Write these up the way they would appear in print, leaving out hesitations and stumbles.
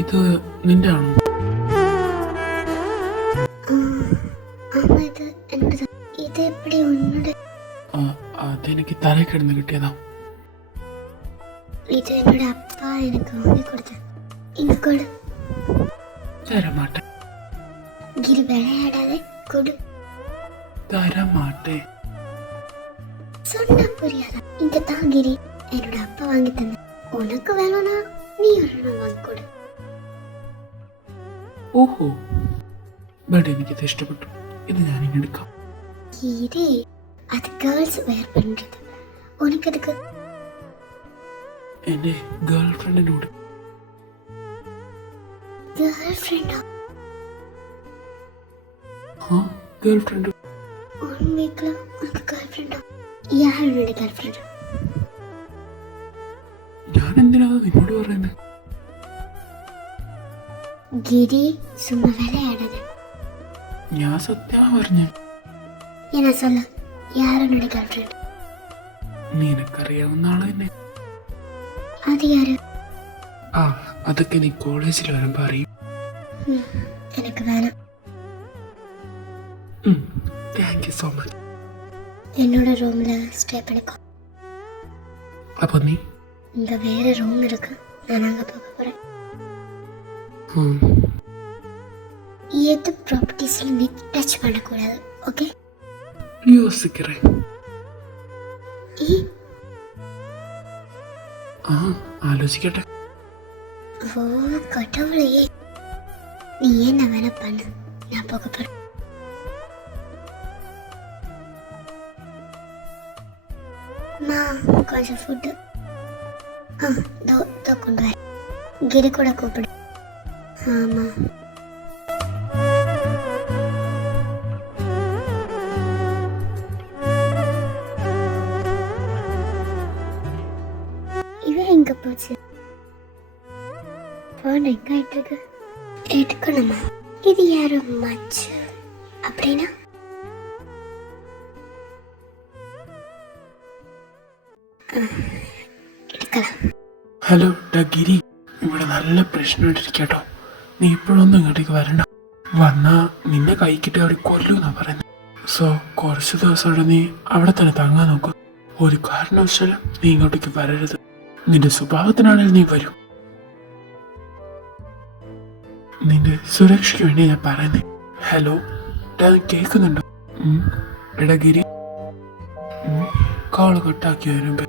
ഇത് നിന്റെ ആണോ? അതെനിക്ക് തലയിൽ കിടന്ന് കിട്ടിയതാ. இது என்னோட அப்பா எனக்கு வாங்கி கொடுத்தது. இங்க கொடு. தரமாட்டேன். கிரி விளையாடாதே, கொடு. தரமாட்டேன். சொன்னா புரியாதா? இங்க தான் கிரி, என்னோட அப்பா வாங்கி தந்த. உனக்கு வேணும்னா நீ ஒரு வாங்கி கொடு. ഓഹോ, ബട്ട് എനിക്കിത് ഇഷ്ടപ്പെട്ടു. ഇത് ഞാനിങ്ങനെ എടുക്കാം. கிரி, அது கேர்ள்ஸ் வேர் பண்றது. உனக்கு அதுக்கு എന്റെ ഗേൾ ഫ്രണ്ടിനോട്. கேர்ள் ஃப்ரெண்டா? Girl friend. 1 வீக்ல உனக்கு கேர்ள் ஃப்ரெண்டா? யார் என்னோட கேர்ள் ஃப்ரெண்ட்? ഞാൻ എന്തിനാ നിന്നോട് പറയുന്നത്? கிரி, சும்மா விளையாடாத. ഞാൻ സത്യമാ പറഞ്ഞ. என்ன சொல்ல, யார் என்னோட கேர்ள் ஃப்ரெண்ட்? നിനക്കറിയാവുന്ന ആള് തന്നെ. அது யாரு? അതൊക്കെ നീ കോളേജിൽ വരുമ്പോ അറിയും. எனக்கு வேணாம். Thank you so much. என்னோட ரூம்ல ஸ்டே பண்ணிக்கோ. അപ്പൊ നീ? இங்க வேற ரூம் இருக்கு, நான் அங்க போக போறேன். ஏது ப்ராப்பர்ட்டிஸ்ல நீ டச் பண்ணக்கூடாது, ஓகே? யோசிக்கிறேன். ஆலோசிக்கட்டே. ஓ கடவுளே, நீ என்ன வேணா பண்ணு, நான் போக போறேன். மா, கொஞ்சம் ஃபுட்டு தோ கொண்டு வர. கிரி கூட கூப்பிடு. ஆமா, இவன் எங்க போச்சு? போன் எங்க ஆயிட்டு இருக்கு? எடுக்கணுமா? இது யாரும் மச்சு அப்படின்னா? എടുക്കണം. ഹലോ ഡഗിരി, ഇവിടെ നല്ല പ്രശ്നമായിട്ടിരിക്കട്ടോ. നീ ഇപ്പോഴൊന്നും ഇങ്ങോട്ടേക്ക് വരണ്ട. വന്നാ നിന്നെ കൈക്കിട്ട് അവർ കൊല്ലൂന്നാ പറയുന്നത്. സോ കുറച്ച് ദിവസം അവിടെ നീ അവിടെ തന്നെ തങ്ങാൻ നോക്കും. ഒരു കാരണവശാലും നീ ഇങ്ങോട്ടേക്ക് വരരുത്. നിന്റെ സ്വഭാവത്തിനാണെങ്കിൽ നീ വരും. നിന്റെ സുരക്ഷയ്ക്ക് വേണ്ടി ഞാൻ പറയുന്നേ. ഹലോ കേൾക്കുന്നുണ്ടോ? എടാ ഗിരി, കാള് കട്ടാക്കി വരുമ്പോ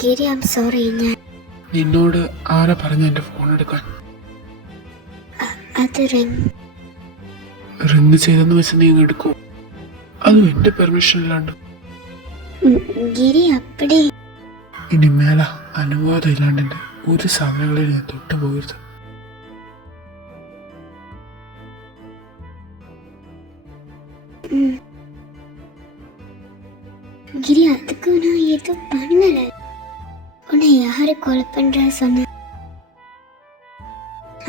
ഗിരി, ഐ ആം സോറി. ഞാൻ നിന്നോട് ആരാ പറഞ്ഞ എന്റെ ഫോൺ എടുക്കാൻ? അത് റിങ് ചെയ്തെന്ന് വെച്ച് നീ എടുക്കോ? അതും എന്റെ പെർമിഷൻ ഇല്ലാണ്ട്? ഗിരി, അപ്പടി ഇനി മേല അനുവാദം ഇല്ലാണ്ട് എന്റെ ഒരു സാധനങ്ങളിൽ ഞാൻ തൊട്ടു പോകരുത്. கிரி, அதுக்கு நான் எதுவும் பண்ணல. உன்னை யாரு கொலை பண்ற சொன்ன?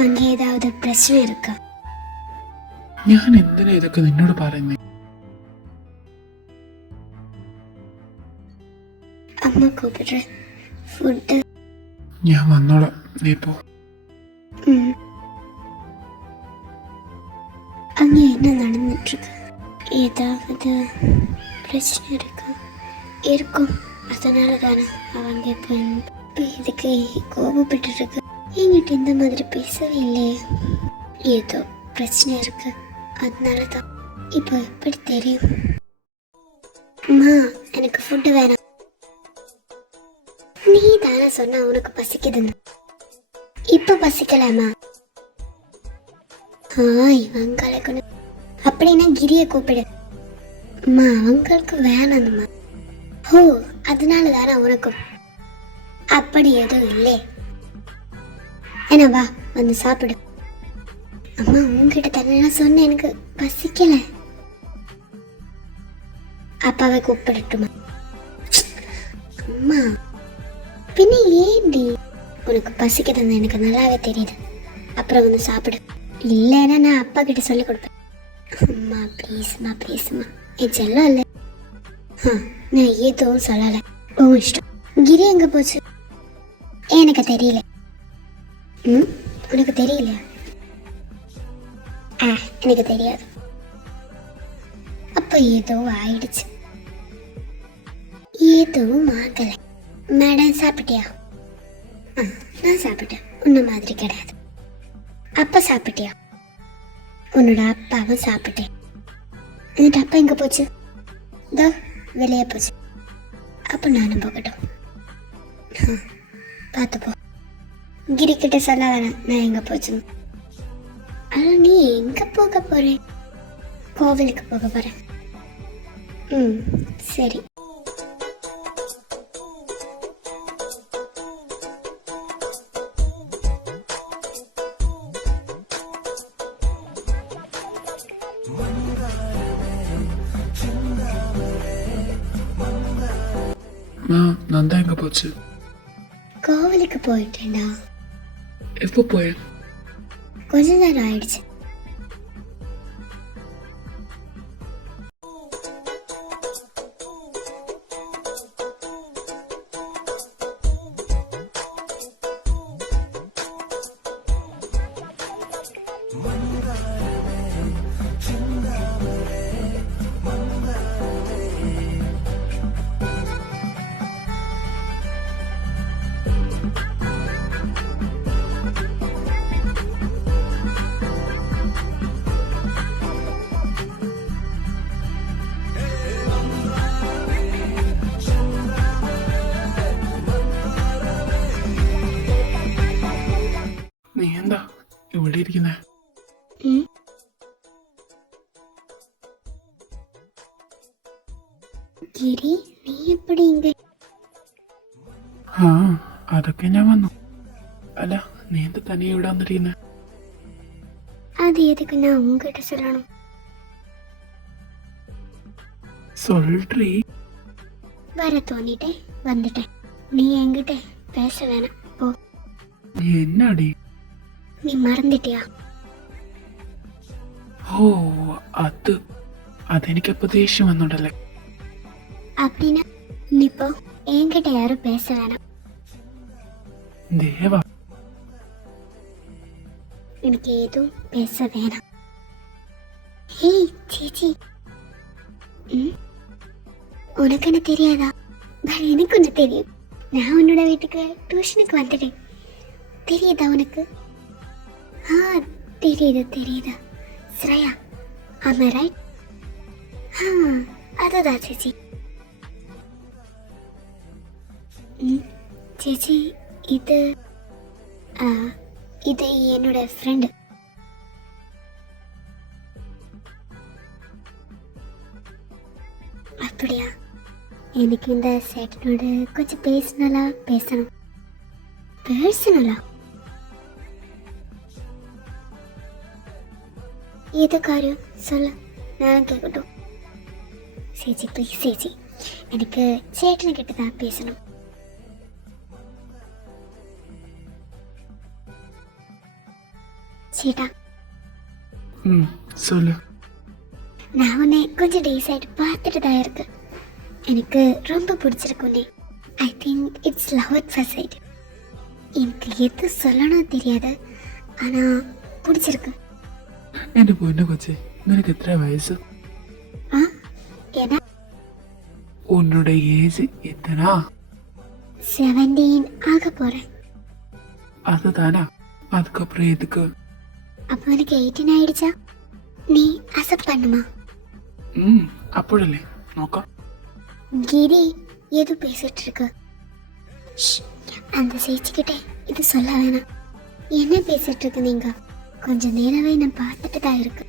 அங்கே ஏதாவது பிரச்சனை இருக்கா? ഞാൻ എന്തിനാ ഇതൊക്കെ നിന്നോട് പറയുന്നേ? அம்மா கூப்பிடுற. ஃபுட்டு ഞാൻ വന്നോളാം, നീ പോ. அங்கே என்ன நடந்துட்டு இருக்கு? ஏதாவது பிரச்சனை இருக்கா? இருக்கும், அதனால தானே அவங்க இப்போ இதுக்கு கோபப்பட்டு இருக்கு. என்கிட்ட இந்த மாதிரி பேசவே இல்லையே. ஏதோ பிரச்சனை இருக்கு, அதனால தான். இப்போ எப்படி தெரியும்? அம்மா, எனக்கு ஃபுட்டு வேணாம். நீ தானே சொன்ன உனக்கு பசிக்குதுன்னு. இப்போ பசிக்கலாமா? இவன் கலக்கணும். அப்படின்னா கிரியை கூப்பிடு. அம்மா, அவங்களுக்கு வேணாம்மா. ஓ, அதனால தானே உனக்கு? அப்படி எதுவும் இல்லை. என்ன, வா வந்து சாப்பிடு. அம்மா, உங்ககிட்ட தரலாம் சொன்ன, எனக்கு பசிக்கல. அப்பாவை கூப்பிடட்டுமா? அம்மா, பின்ன ஏண்டி? உனக்கு பசிக்குதுன்னு எனக்கு நல்லாவே தெரியுது. அப்புறம் வந்து சாப்பிடு. இல்லைன்னா நான் அப்பா கிட்ட சொல்லி கொடுப்பேன். அம்மா ப்ளீஸ்மா, ப்ளீஸ்மா, என் செல்லம் இல்லை. நான் எதுவும் சொல்லலை. உன் இஷ்டம். கிரி எங்கே போச்சு? எனக்கு தெரியல. உனக்கு தெரியல? எனக்கு தெரியாது. அப்போ ஏதோ ஆயிடுச்சு. எதுவும் ஆகலை. மேடம் சாப்பிட்டியா? நான் சாப்பிட்டேன். உன்ன மாதிரி கிடையாது. அப்பா சாப்பிட்டியா? உன்னோட அப்பாவும் சாப்பிட்டேன். എന്നിട്ട് அப்பா எங்கே போச்சு? இதோ வெளியே போச்சு. அப்போ நானும் போகட்டும். பார்த்து போ. கிரிக்கிட்ட சொல்ல வேணாம் நான் எங்கே போச்சுன்னு. ஆனால் நீ எங்கே போக போகிறேன்? கோவிலுக்கு போக போகிறேன். சரி. நந்தா எங்க போச்சு? கோவிலுக்கு போயிட்டேன்டா. எப்போ போய? கொஞ்ச நேரம் ஆயிடுச்சு. നീ എന്താ ഇവിടെ ഇരിക്കുന്നേ? ഗിരി, നീ എപ്പടി ഇങ്ങ? അതൊക്കെ ഞാൻ വന്നു. അല്ല, നീ എന്താ തനിയെ ഇവിടെ വന്നിരിക്കുന്നേ? அது எதுக்கு நான் உங்ககிட்ட சொல்லணும்? சொல்றீ. வர தோணிட்டே வந்துட்டேன். நீ என்கிட்ட பேச வேணாம், போ. என்னடி? நீ மறந்துட்டியா? ഓ, അതെനിക്കപ്പോ ദേഷ്യം വന്നോണ്ടല്ലേ. அப்படின்னா நீ போ. என்கிட்ட யாரும் பேச வேணாம். ദേവാ, எனக்கு எதுவும் பேச வேணாம். ஹேய் சீச்சி, உனக்கு என்ன தெரியாதா? வேற எனக்கு ஒன்று தெரியும். நான் உன்னோட வீட்டுக்கு டியூஷனுக்கு வந்துட்டேன். தெரியுதா உனக்கு? தெரியுது. ஸ்ரேயா, ஆமா ரைட்? அதுதான் சேச்சி. சேச்சி, இது என்னோட ஃப்ரெண்டு. அப்படியா? எனக்கு இந்த சேட்டனோட கொஞ்சம் பேசணும். பேசணும்ல? ஏதோ காரியம் சொல்லு, நான் கேட்கட்டும். சேச்சி ப்ளீஸ் சேச்சி, எனக்கு சேட்டனை கிட்ட தான் பேசணும். சேட்டா, சொல்லு. நான் உன்னை கொஞ்சம் டேஸ் ஆகிட்டு பார்த்துட்டு தான் இருக்கு. எனக்கு ரொம்ப பிடிச்சிருக்கு உன்னை. I think it's love at first sight. எனக்கு எது சொல்லணும் தெரியாது, ஆனால் பிடிச்சிருக்கு. എന്റെ പൊന്നു കൊച്ചേ, നിനക്ക് എത്ര വയസ്സ്? ஏன்னா உன்னோட ஏஜ் எத்தனா? 17 ஆக போகிறேன். அதுதானா? அதுக்கப்புறம் எதுக்கு? அப்போ எனக்கு 18 ஆயிடுச்சா? நீ அக்செப்ட் பண்ணுமா? അപ്പോഴല്ലേ നോക്കാം. கிரி எது பேசிட்டு இருக்கு? அந்த சேச்சிக்கிட்டே இது சொல்ல வேணாம். என்ன பேசிட்டு இருக்கு நீங்க? கொஞ்ச நேரமே நான் பார்த்துட்டு தான் இருக்கு.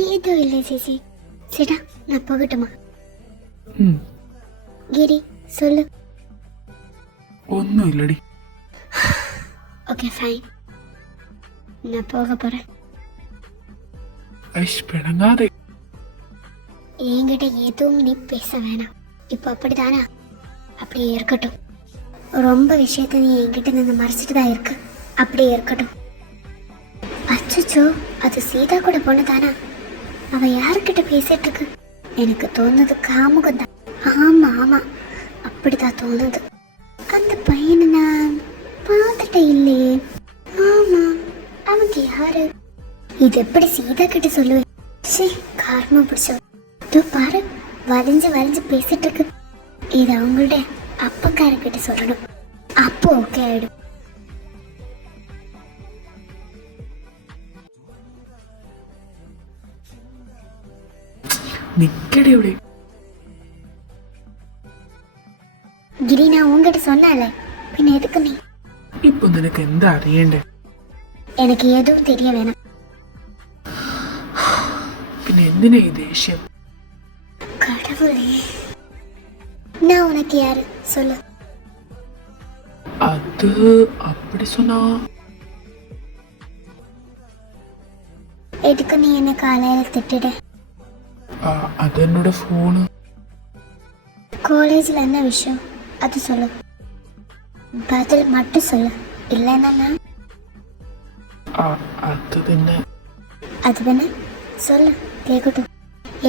ஏதோ இல்லை சேச்சி. சரிடா, நான் போகட்டுமா? கிரி சொல்லு. ഒന്നും ഇല്ലടി. ஓகே ஃபைன், நான் போக போறேன். പിണങ്ങാതെ. என்கிட்ட எதுவும் நீ பேச வேணாம். இப்போ அப்படிதானா? அப்படியே இருக்கட்டும். ரொம்ப விஷயத்த நீ என்கிட்ட நின்று மறைச்சிட்டு தான் இருக்கு. அப்படியே இருக்கட்டும். அச்சோ, அது சீதா கூட பொண்ணு தானா? அவ யாருக்கிட்ட பேசிட்டு இருக்கு? எனக்கு தோணுது காமுகம் தான். ஆமா ஆமா, அப்படிதான் தோணுது. அந்த பையனை நான் பார்த்துட்டேன் இல்லையே. ஆமா, அவங்க யாரு? இது எப்படி சீதா கிட்ட சொல்லுவேன்? சே, காரமா பிடிச்ச பாரு, வளைஞ்சு வளைஞ்சு பேசிட்டு இருக்கு. இது அவங்கள்ட்ட அப்பக்காரங்கிட்ட சொல்லணும், அப்போ ஓகே ஆயிடும். നിക്കടി ഇവിടെ. ഗിരി, ഞാൻ ഉங்ககிட்ட சொன்னாலே പിന്നെ എതുക്ക് നീ? ഇപ്പൊ നിനക്ക് എന്താ അറിയണ്ടേ? എനിക്ക് എതുவும் தெரிய வேணாம். പിന്നെ എന്തിനാ ഈ ദേഷ്യം? கடவுளே, நான் உனக்கு யாரு சொல்லு? அது அப்படி சொன்னா எதுக்கு நீ என்ன காலையில திட்டுட? அது என்னோட போனு. காலேஜ்ல என்ன விஷயம் அது சொல்லு, பதில் மட்டும் சொல்லு. இல்லைன்னா அது പിന്നെ அது தானே சொல்லு, கேட்கட்டும்.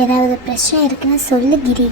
ஏதாவது பிரச்சனை இருக்குன்னா சொல்லு கிரி.